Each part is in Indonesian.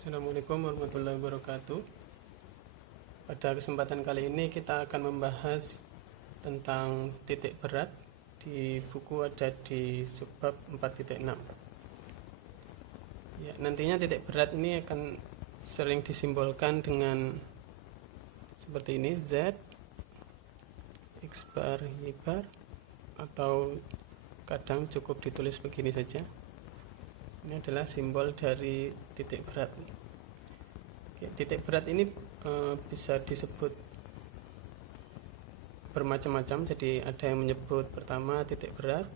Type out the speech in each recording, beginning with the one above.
Assalamualaikum warahmatullahi wabarakatuh. Pada kesempatan kali ini kita akan membahas tentang titik berat. Di buku ada di subbab 4.6. Ya, nantinya titik berat ini akan sering disimbolkan dengan seperti ini, Z, X bar, Y bar, atau kadang cukup ditulis begini saja. Ini adalah simbol dari titik berat. Oke, titik berat ini bisa disebut bermacam-macam. Jadi ada yang menyebut pertama titik berat,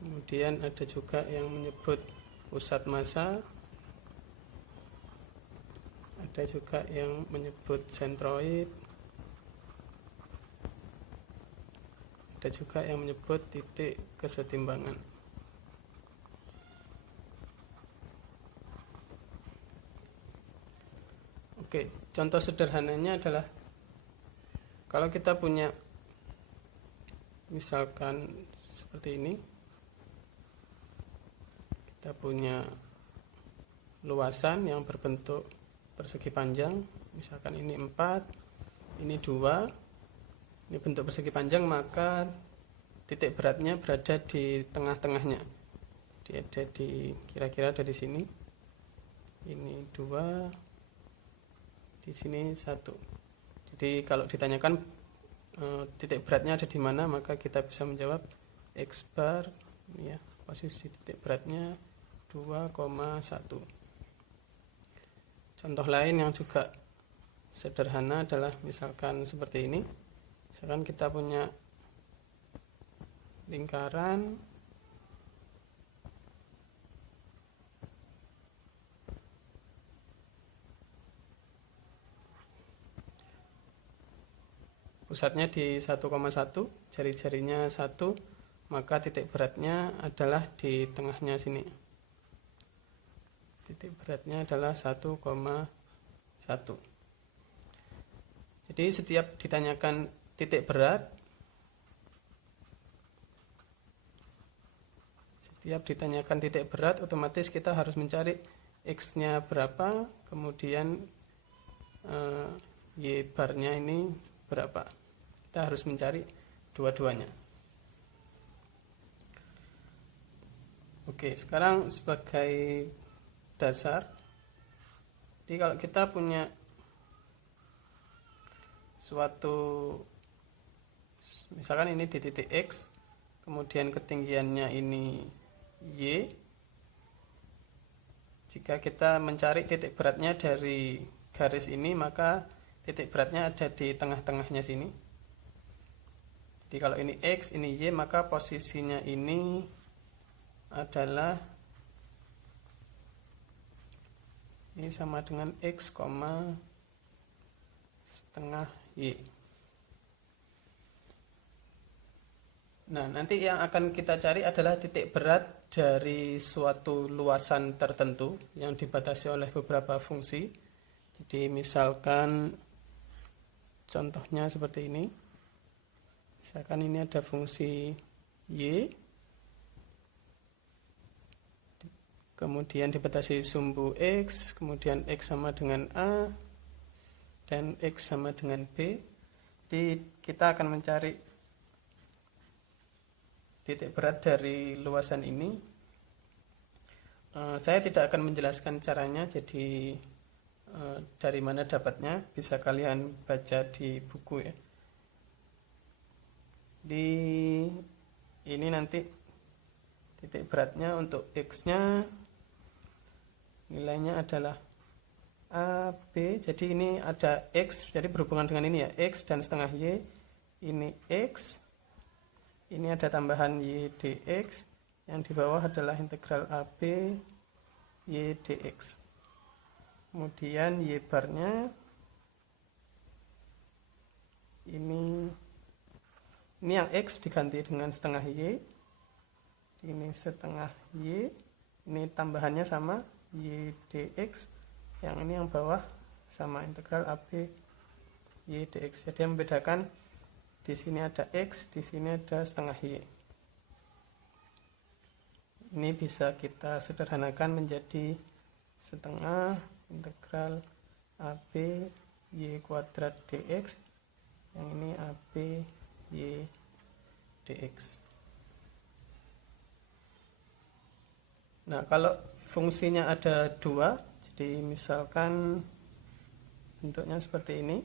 kemudian ada juga yang menyebut pusat massa, ada juga yang menyebut sentroid, ada juga yang menyebut titik kesetimbangan. Oke, contoh sederhananya adalah kalau kita punya misalkan seperti ini, kita punya luasan yang berbentuk persegi panjang, misalkan ini 4, ini 2, ini bentuk persegi panjang, maka titik beratnya berada di tengah-tengahnya. Jadi ada di kira-kira dari sini. Ini 2, di sini 1. Jadi kalau ditanyakan titik beratnya ada di mana, maka kita bisa menjawab X bar, ini ya, posisi titik beratnya 2,1. Contoh lain yang juga sederhana adalah misalkan seperti ini. Misalkan kita punya lingkaran pusatnya di 1,1, jari-jarinya 1, maka titik beratnya adalah di tengahnya sini. Titik beratnya adalah 1,1. Jadi setiap ditanyakan titik berat, otomatis kita harus mencari X-nya berapa, kemudian Y barnya ini berapa. Kita harus mencari dua-duanya. Oke, sekarang sebagai dasar, jadi kalau kita punya suatu, misalkan ini di titik X, kemudian ketinggiannya ini Y. Jika kita mencari titik beratnya dari garis ini, maka titik beratnya ada di tengah-tengahnya sini. Jadi kalau ini X, ini Y, maka posisinya ini adalah ini sama dengan X, setengah Y. Nah, nanti yang akan kita cari adalah titik berat dari suatu luasan tertentu yang dibatasi oleh beberapa fungsi. Jadi misalkan contohnya seperti ini. Misalkan ini ada fungsi Y, kemudian dibatasi sumbu X, kemudian X sama dengan A, dan X sama dengan B. Jadi kita akan mencari titik berat dari luasan ini. Saya tidak akan menjelaskan caranya, jadi dari mana dapatnya bisa kalian baca di buku ya. Di ini nanti titik beratnya untuk X-nya nilainya adalah A, B. Jadi ini ada X, jadi berhubungan dengan ini ya, X dan setengah Y. Ini X, ini ada tambahan Y dx, yang di bawah adalah integral AB Y dx. Kemudian Y barnya ini yang X diganti dengan setengah Y, ini setengah Y, ini tambahannya sama Y dx, yang ini yang bawah sama integral AB Y dx. Jadi yang membedakan di sini ada X, di sini ada setengah Y. Ini bisa kita sederhanakan menjadi setengah integral AB Y kuadrat dx, yang ini AB Y dx. Nah, kalau fungsinya ada dua, jadi misalkan bentuknya seperti ini.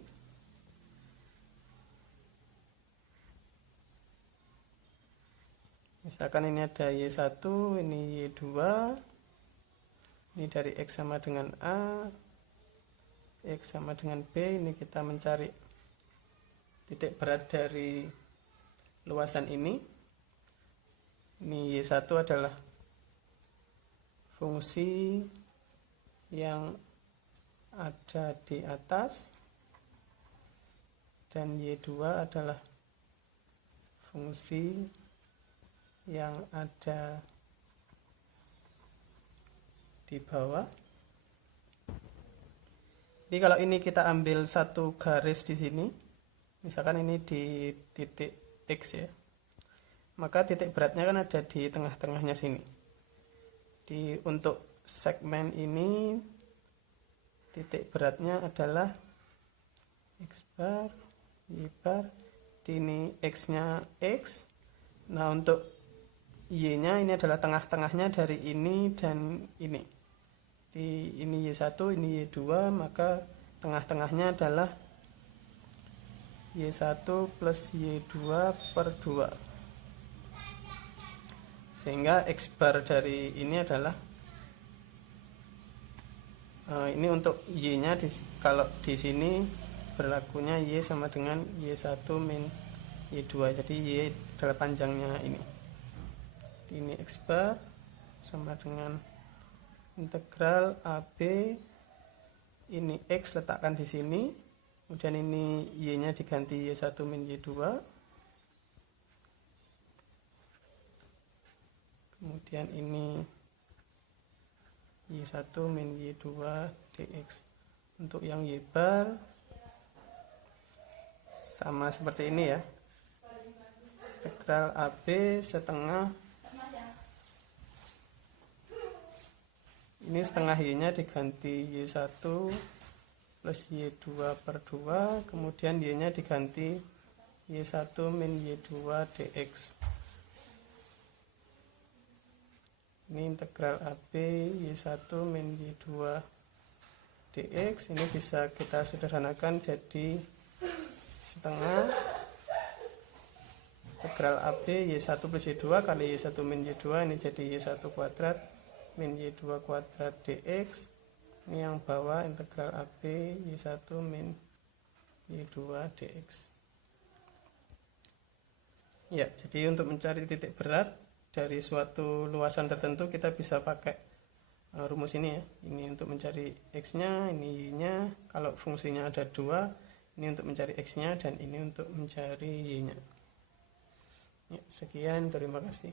Misalkan ini ada Y1, ini Y2, ini dari X sama dengan A, X sama dengan B, ini kita mencari titik berat dari luasan ini. Ini Y1 adalah fungsi yang ada di atas, dan Y2 adalah fungsi yang ada di bawah. Jadi kalau ini kita ambil satu garis di sini, misalkan ini di titik X ya, maka titik beratnya kan ada di tengah-tengahnya sini. Untuk segmen ini titik beratnya adalah X bar, Y bar, ini X nya X. Nah, untuk Y nya ini adalah tengah-tengahnya dari ini dan ini. Ini Y1, ini Y2, maka tengah-tengahnya adalah Y1 plus Y2 per 2. Sehingga X bar dari ini adalah ini untuk Y nya kalau di sini berlakunya Y sama dengan Y1 min Y2, jadi Y adalah panjangnya ini. Ini X bar sama dengan integral AB, ini X letakkan di sini, kemudian ini Y nya diganti Y1 min Y2, kemudian ini Y1 min Y2 dx. Untuk yang Y bar sama seperti ini ya, integral AB setengah, ini setengah Y nya diganti Y1 plus Y2 per 2, kemudian Y nya diganti Y1 min Y2 dx. Ini integral AB Y1 min Y2 dx. Ini bisa kita sederhanakan jadi setengah integral AB Y1 plus Y2 kali Y1 min Y2, ini jadi Y1 kuadrat min Y2 kuadrat dx. Ini yang bawah integral AB Y1 min Y2 dx. Ya, jadi untuk mencari titik berat dari suatu luasan tertentu kita bisa pakai rumus ini ya. Ini untuk mencari X nya, ini Y nya. Kalau fungsinya ada dua, ini untuk mencari X nya dan ini untuk mencari Y nya. Ya, sekian, terima kasih.